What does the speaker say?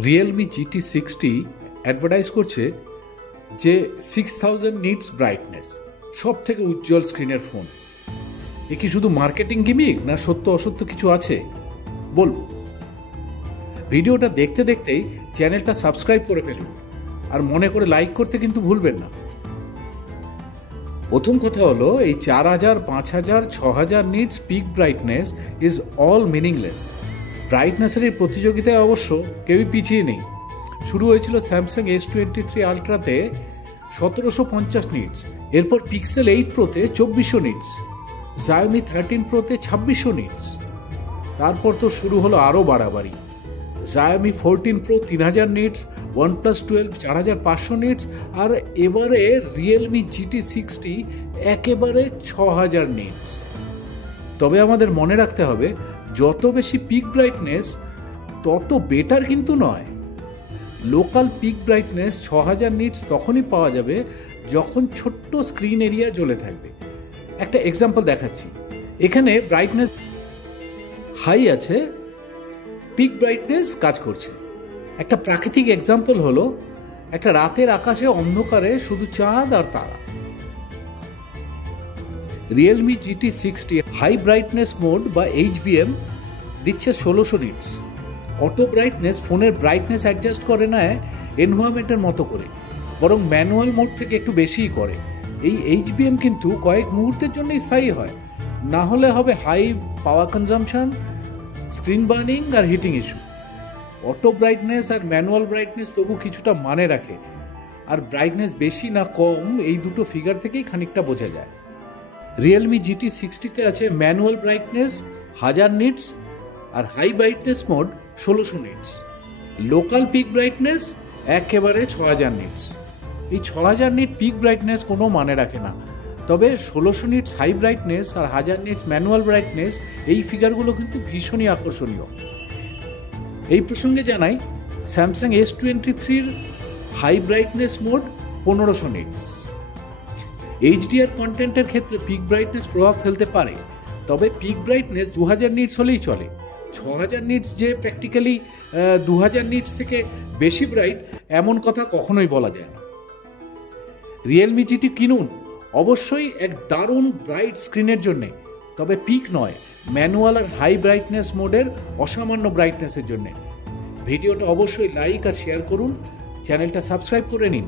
Realme GT60 advertise করছে যে 6000 nits brightness, সব থেকে উজ্জ্বল স্ক্রিনের ফোন। এ কি শুধু মার্কেটিং গিমিক, না সত্য অসত্য কিছু আছে বলবো। ভিডিওটা দেখতে দেখতেই চ্যানেলটা সাবস্ক্রাইব করে ফেলুন, আর মনে করে লাইক করতে কিন্তু ভুলবেন না। প্রথম কথা হলো, এই 4000, 5000, 6000 nits peak brightness is all meaningless. ব্রাইটনেসের এই প্রতিযোগিতায় অবশ্য কেউই পিছিয়ে নেই। শুরু হয়েছিল স্যামসাং S23 আলট্রাতে 1750 নিটস, এরপর পিক্সেল 8 প্রোতে 2400 নিটস, Xiaomi 13 প্রোতে 2600 নিটস। তারপর তো শুরু হলো আরও বাড়াবাড়ি। Xiaomi 14 pro 3000 nits, OnePlus 12 4500 nits, আর এবারে রিয়েলমি GT60 একেবারে 6000 নিটস। তবে আমাদের মনে রাখতে হবে, যত বেশি পিক ব্রাইটনেস তত বেটার কিন্তু নয়। লোকাল পিক ব্রাইটনেস 6000 নিটস তখনই পাওয়া যাবে যখন ছোট্ট স্ক্রিন এরিয়া জ্বলে থাকবে। একটা এক্সাম্পল দেখাচ্ছি। এখানে ব্রাইটনেস হাই আছে, পিক ব্রাইটনেস কাজ করছে। একটা প্রাকৃতিক এক্সাম্পল হলো একটা রাতের আকাশে অন্ধকারে শুধু চাঁদ আর তারা। Realme GT60 high brightness mode বা HBM দিচ্ছে 1600 নিটস। অটো ব্রাইটনেস ফোনের ব্রাইটনেস অ্যাডজাস্ট করে না এনভায়রনমেন্টের মতো করে, বরং ম্যানুয়াল মোড থেকে একটু বেশিই করে। এই HBM কিন্তু কয়েক মুহূর্তের জন্যই স্থায়ী হয়, না হলে হবে high power consumption, screen burning আর হিটিং ইস্যু। অটো ব্রাইটনেস আর ম্যানুয়াল ব্রাইটনেস তবু কিছুটা মানে রাখে, আর ব্রাইটনেস বেশি না কম এই দুটো ফিগার থেকেই খানিকটা বোঝা যায়। রিয়েলমি GT60তে আছে ম্যানুয়াল ব্রাইটনেস 1000 নিটস আর high brightness mode 1600 nits. Local peak brightness একেবারে 6000 নিটস। এই 6000 নিট পিক ব্রাইটনেস কোনো মানে রাখে না, তবে 1600 নিটস হাই ব্রাইটনেস আর 1000 নিটস ম্যানুয়াল ব্রাইটনেস এই ফিগারগুলো কিন্তু ভীষণই আকর্ষণীয়। এই প্রসঙ্গে জানাই, Samsung S23 high brightness mode 1500 nits. HDR কন্টেন্টের ক্ষেত্রে পিক ব্রাইটনেস প্রভাব ফেলতে পারে, তবে পিক ব্রাইটনেস 2000 নিটস হলেই চলে। 6000 নিটস যে প্র্যাকটিক্যালি 2000 নিটস থেকে বেশি ব্রাইট এমন কথা কখনোই বলা যায় না। রিয়েলমি GT কিনুন অবশ্যই এক দারুণ ব্রাইট স্ক্রিনের জন্যে, তবে পিক নয়, ম্যানুয়াল আর হাই ব্রাইটনেস মোডের অসামান্য ব্রাইটনেসের জন্যে। ভিডিওটা অবশ্যই লাইক আর শেয়ার করুন, চ্যানেলটা সাবস্ক্রাইব করে নিন।